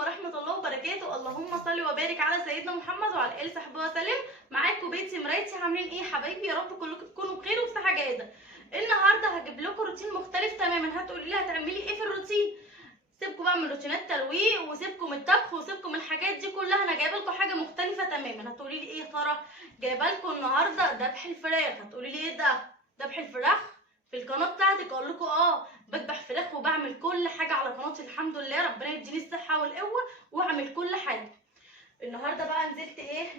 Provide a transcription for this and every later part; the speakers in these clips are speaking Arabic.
عليكم ورحمة الله وبركاته. اللهم صل وبارك على سيدنا محمد وعلى آله وصحبه وسلم. معاكم بيتي مرايتي، عاملين ايه حبايبي؟ يا رب كلكم تكونوا بخير وبصحة جيدة. النهارده هجيب لكم روتين مختلف تماما. هتقولي لي هتعملي ايه في الروتين؟ سيبكم بقى من روتينات ترويق وسيبكم من الطبخ وسيبكم من الحاجات دي كلها، انا جايبه لكم حاجه مختلفه تماما. هتقولي لي ايه يا ترى؟ جايبه لكم النهارده ذبح الفراخ. هتقولي لي ايه ده؟ ذبح الفراخ في القناه بتاعتك؟ اقول لكم بذبح فراخ وبعمل كل حاجه على قناتي، الحمد لله ربنا يديني الصحه والقوه واعمل كل حاجه. النهارده بقى نزلت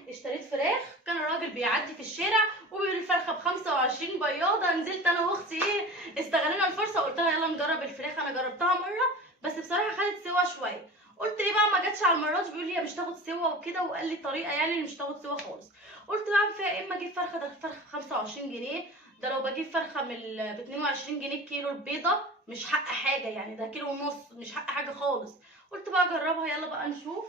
اشتريت فراخ. كان الراجل بيعدي في الشارع وبيقول الفرخه ب 25 بياضه. نزلت انا واختي استغلينا الفرصه وقلت لها يلا نجرب الفراخ. انا جربتها مره بس بصراحه خدت سوا شويه. قلت ايه بقى، ما جاتش على المره دي. بيقول لي هي مش تاخد سوا وكده، وقال لي الطريقه يعني اللي مش تاخد سوا خالص. قلت بقى فيها ايه اما اجيب فرخه؟ ده الفرخه 25 جنيه. ده لو بجيب فرخه ب 22 جنيه الكيلو البيضه مش حق حاجه، يعني ده كيلو ونص مش حق حاجه خالص. قلت بقى اجربها، يلا بقى نشوف.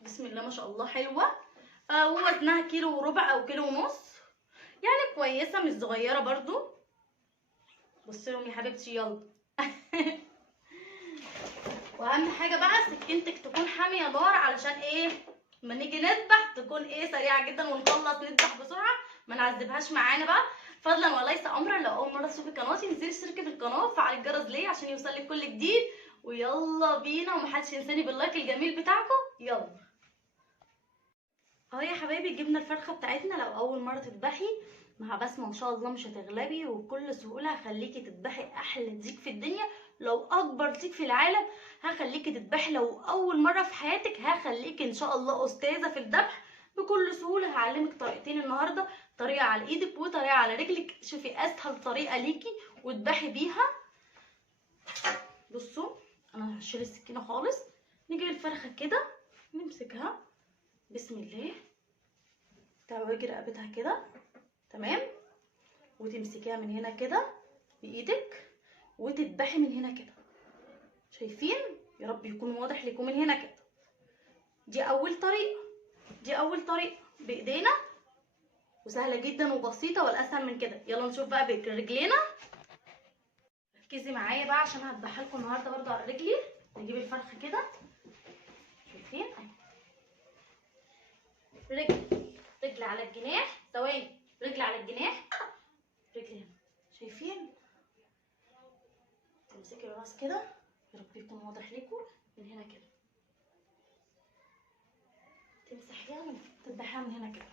بسم الله ما شاء الله حلوه. ووزنها كيلو وربع او كيلو ونص، يعني كويسه مش صغيره برضو. بصي لهم يا حبيبتي يلا. واهم حاجه بقى سكينتك تكون حاميه نار، علشان لما نيجي نذبح تكون سريعه جدا ونخلص نذبح بسرعه، ما نعذبهاش معانا بقى. فضلا وليس امرا، لو اول مره تشوفي قناتي انزلي اشتركي في القناه وفعلي الجرس ليه عشان يوصلك كل جديد. ويلا بينا، ومحدش ينساني باللايك الجميل بتاعكم. يلا اهو يا حبايبي جبنا الفرخه بتاعتنا. لو اول مره تذبحي مع بسمه ان شاء الله مش هتغلبي، وبكل سهوله هخليكي تذبحي احلى ديك في الدنيا. لو اكبر ديك في العالم هخليكي تذبحي. لو اول مره في حياتك هخليكي ان شاء الله استاذه في الذبح. بكل سهوله هعلمك طريقتين النهارده، طريقه على ايدك وطريقه على رجلك. شوفي اسهل طريقه ليكي وتذبحي بيها. بصوا انا هشيل السكينه خالص. نجيب الفرخه كده نمسكها بسم الله، تعوجي رقبتها كده تمام، وتمسكيها من هنا كده بايدك وتذبحي من هنا كده. شايفين؟ يا رب يكون واضح لكم من هنا كده. دي اول طريقه، دي اول طريقه بايدينا وسهله جدا وبسيطه، والاسهل من كده. يلا نشوف بقى برجلينا. ركزي معايا بقى عشان هذبحها لكم النهارده برده على رجلي. نجيب الفرخه كده، شايفين؟ رجل على الجناح، ثواني، رجل على الجناح، رجل هنا، شايفين؟ تمسكي الراس كده، يا رب يكون واضح لكم من هنا كده. تمسحيها تذبحيها من هنا كده.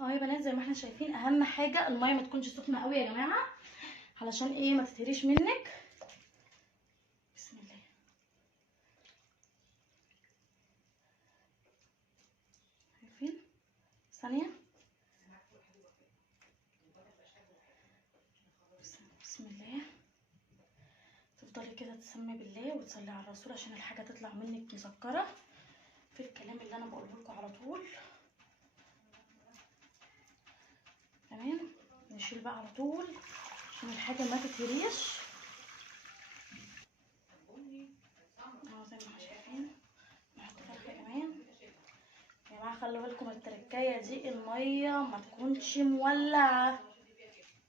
اهو يا بنات زي ما احنا شايفين، اهم حاجه الميه ما تكونش سخنه قوي يا جماعه، علشان ما تتهريش منك. بسم الله. شايفين؟ ثانيه. بسم الله. تفضلي كده تسمي بالله وتصلي على الرسول عشان الحاجه تطلع منك مسكره في الكلام اللي انا بقوله لكم على طول. تمام. نشيل بقى على طول عشان الحاجه ما تتهريش. اهو زي ما احنا شايفين. نحط فرخه كمان يا جماعه. خلوا بالكم التركايه دي، الميه ما تكونش مولعه.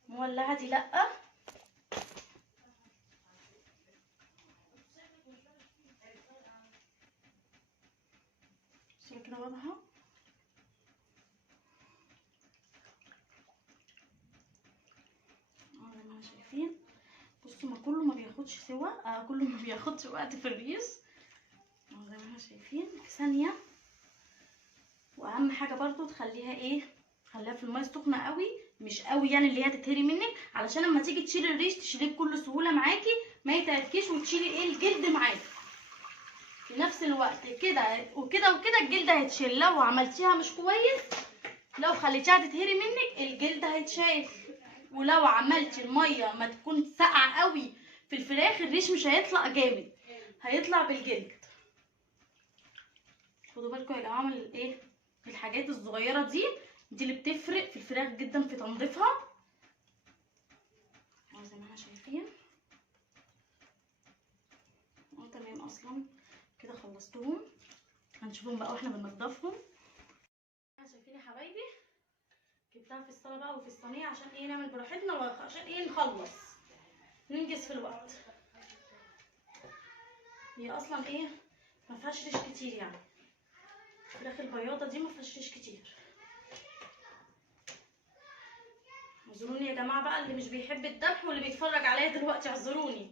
مولعه دي لا. بصوا كده واضحه. اهو زي ما احنا شايفين. بصوا ما كله ما بياخدش سوا، كله ما بياخدش وقت في الريش. اهو زي ما احنا شايفين في ثانيه. واهم حاجه برضو تخليها خليها في الميه سخنه قوي، مش قوي يعني اللي هي تتهري منك، علشان لما تيجي تشيلي الريش تشيليه بكل سهوله معاكي، ما يتعبكيش، وتشيلي الجلد معاكي في نفس الوقت. كده وكده وكده الجلد هيتشيل. لو عملتيها مش كويس، لو خليتيها تتهري منك الجلد هيتشال. ولو عملتي الميه ما تكون ساقعه قوي في الفراخ، الريش مش هيطلع جامد، هيطلع بالجلد. خدوا بالكم يا جماعه من الحاجات الصغيره دي اللي بتفرق في الفراخ جدا في تنظيفها. زي ما احنا شايفين اصلا كده خلصتهم. هنشوفهم بقى واحنا بننضفهم. شايفين يا حبايبي جبتها في الصاله بقى وفي الصينيه عشان ايه نعمل براحتنا وعشان ايه نخلص ننجز في الوقت. هي اصلا ايه ما فيهاش ريش كتير، يعني الفراخ البياضه دي ما فيهاش ريش كتير. اعذروني يا جماعه بقى اللي مش بيحب الذبح واللي بيتفرج عليا دلوقتي، اعذروني،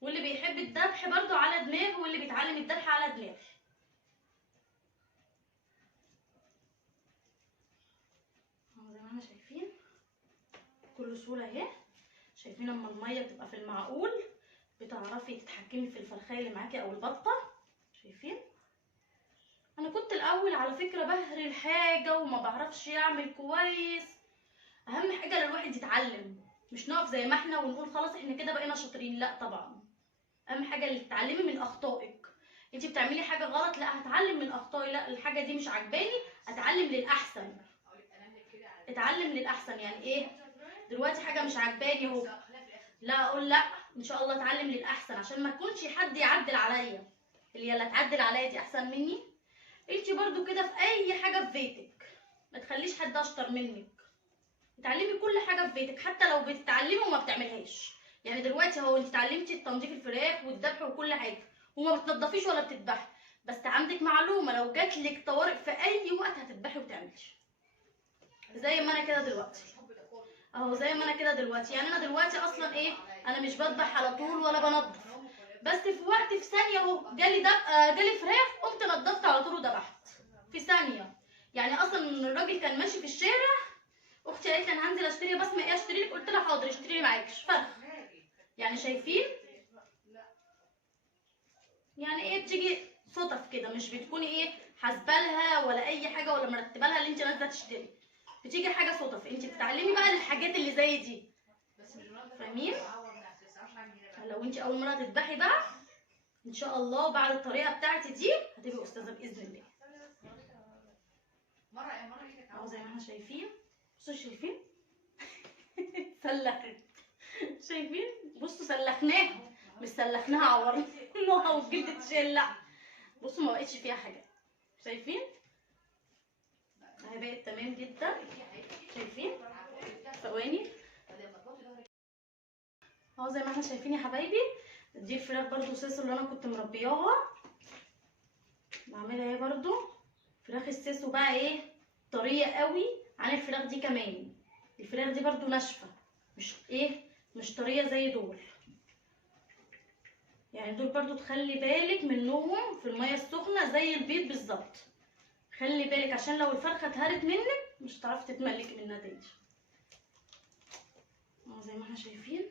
واللي بيحب الذبح برضو على دماغه واللي بيتعلم الذبح على دماغه. زي ما احنا شايفين بكل سهوله اهي. شايفين اما الميه تبقى في المعقول بتعرفي تتحكمي في الفرخايه اللي معاكي او البطه. شايفين انا كنت الاول على فكره بهري الحاجه وما بعرفش اعمل كويس. اهم حاجه الواحد يتعلم، مش نقف زي ما احنا ونقول خلاص احنا كده بقينا شاطرين، لا طبعا. اهم حاجه اللي تتعلمي من اخطائك. انت بتعملي حاجه غلط، لا هتعلم من اخطائي، لا الحاجه دي مش عجباني اتعلم للاحسن. اتعلم للاحسن يعني ايه؟ دلوقتي حاجه مش عجباني اهو، لا اقول لا ان شاء الله اتعلم للاحسن عشان ما يكونش حد يعدل عليا. اللي تعدل عليا دي احسن مني. انت برضو كده في اي حاجه في بيتك ما تخليش حد اشطر منك. اتعلمي كل حاجه في بيتك حتى لو بتتعلمي وما بتعملهاش. يعني دلوقتي اهو انت اتعلمتي تنظيف الفراخ والذبح وكل حاجه وما بتنضفيش ولا بتذبحي، بس عندك معلومه لو جاتلك طوارئ في اي وقت هتذبحي وتعملي. زي ما انا كده دلوقتي اهو، زي ما انا كده دلوقتي. يعني انا دلوقتي اصلا ايه، انا مش بذبح على طول ولا بنضف، بس في وقت في ثانيه اهو جالي فراخ قمت نضفت على طول وذبحت في ثانيه. يعني اصلا الراجل كان ماشي في الشارع، اختي قالت لي انا هنزل اشتري بسمه ايه اشتري لك، قلت لها حاضر اشتري لي معاكش فرخ. يعني شايفين يعني ايه بتيجي صدف كده، مش بتكوني ايه حاسبالها ولا اي حاجه ولا مرتبه لها اللي انت نازله تشتري، بتيجي حاجه صدف. انت بتتعلمي بقى الحاجات اللي زي دي، فاهمين؟ لو انت اول مره تذبحي بقى ان شاء الله بعد الطريقه بتاعتي دي هتبقي استاذه باذن الله. اهو زي ما احنا شايفين، بصوا شايفين سلخت، شايفين بصوا سلخناها، مش سلخناها عورناها والجلد اتشال، لا بصوا ما بقتش فيها حاجه. شايفين اهي بقت تمام جدا. شايفين ثواني اهو زي ما احنا شايفين يا حبايبي. دي الفراخ برضو سيسو اللي انا كنت مربياها، بعملها اهي برضو. فراخ السيسو بقى ايه طريه قوي عن الفراخ دي كمان. الفراخ دي برضو ناشفه، مش ايه مش طريه زي دول. يعني دول برضو تخلي بالك منهم في الميه السخنه زي البيض بالظبط. خلي بالك عشان لو الفرخه اتهرت منك مش هتعرفي تتملكي منها تاني. اهو زي ما احنا شايفين.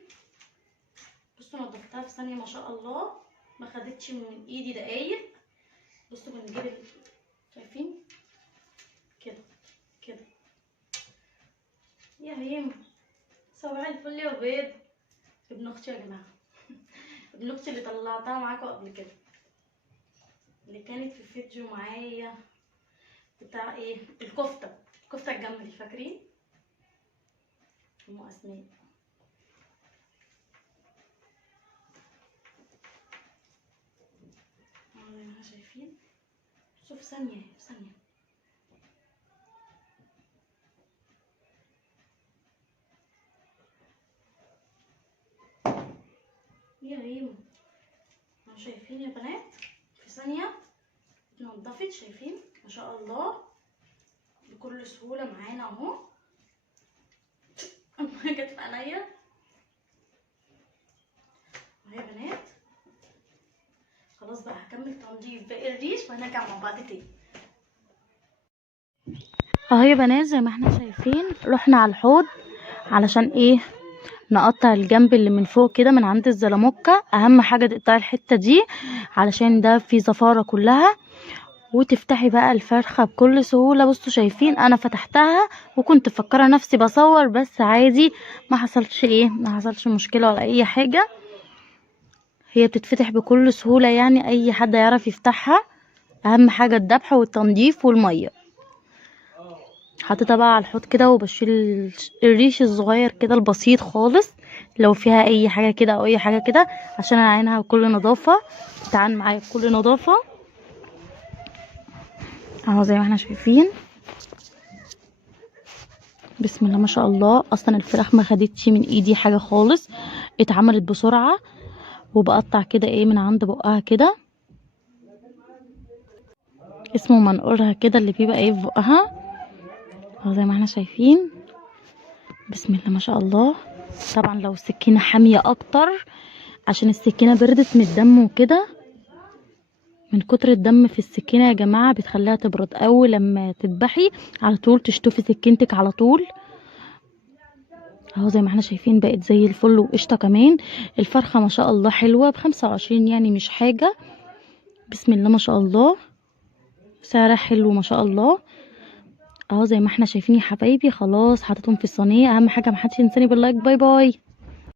بصوا نضفتها في ثانيه ما شاء الله، ما خدتش من ايدي دقايق. بصوا بنجيب شايفين كده كده. يا هيم صباح الفل يا بيض. ابن اختي يا جماعه ابن اختي اللي طلعتها معاكم قبل كده، اللي كانت في الفيديو معايا بتاع ايه الكفته الجملي، فاكرين؟ ام اسماء. زي ما احنا شايفين. شوف ثانيه في ثانيه. يا ريم شايفين يا بنات في ثانيه اتنضفت. شايفين ما شاء الله بكل سهوله معانا اهو. الميه جت في عينيا اهي يا بنات. خلاص بقى هكمل تنظيف باقي الريش وهنرجع مع بعض تاني. اهو يا بنات زي ما احنا شايفين رحنا على الحوض علشان ايه نقطع الجنب اللي من فوق كده من عند الزلموكه. اهم حاجه تقطعي الحته دي علشان ده في زفاره كلها، وتفتحي بقى الفرخه بكل سهوله. بصوا شايفين انا فتحتها وكنت مفكره نفسي بصور بس عادي، ما حصلش مشكله ولا اي حاجه. هي بتتفتح بكل سهوله، يعني اي حد يعرف يفتحها. اهم حاجه الذبح والتنظيف والميه. حطيتها بقى على الحوض كده وبشيل الريش الصغير كده البسيط خالص. لو فيها اي حاجه كده او اي حاجه كده، عشان انا عينها بكل نظافه. تعال معايا بكل نظافه اهو زي ما احنا شايفين. بسم الله ما شاء الله. اصلا الفراخ ما خدتش من ايدي حاجه خالص، اتعملت بسرعه. وبقطع كده ايه من عند بقها كده، اسمه منقورها كده اللي بيبقى ايه في بقها اهو زي ما احنا شايفين. بسم الله ما شاء الله. طبعا لو السكينه حاميه اكتر، عشان السكينه بردت من الدم وكده، من كتر الدم في السكينه يا جماعه بتخليها تبرد. اول لما تذبحي على طول تشطفي سكينتك على طول اهو زي ما احنا شايفين. بقت زي الفل وقشطه كمان. الفرخه ما شاء الله حلوه ب25 يعني مش حاجه. بسم الله ما شاء الله، سعرها حلو ما شاء الله اهو زي ما احنا شايفين يا حبايبي. خلاص حطيتهم في الصينيه. اهم حاجه محدش ينساني باللايك. باي باي.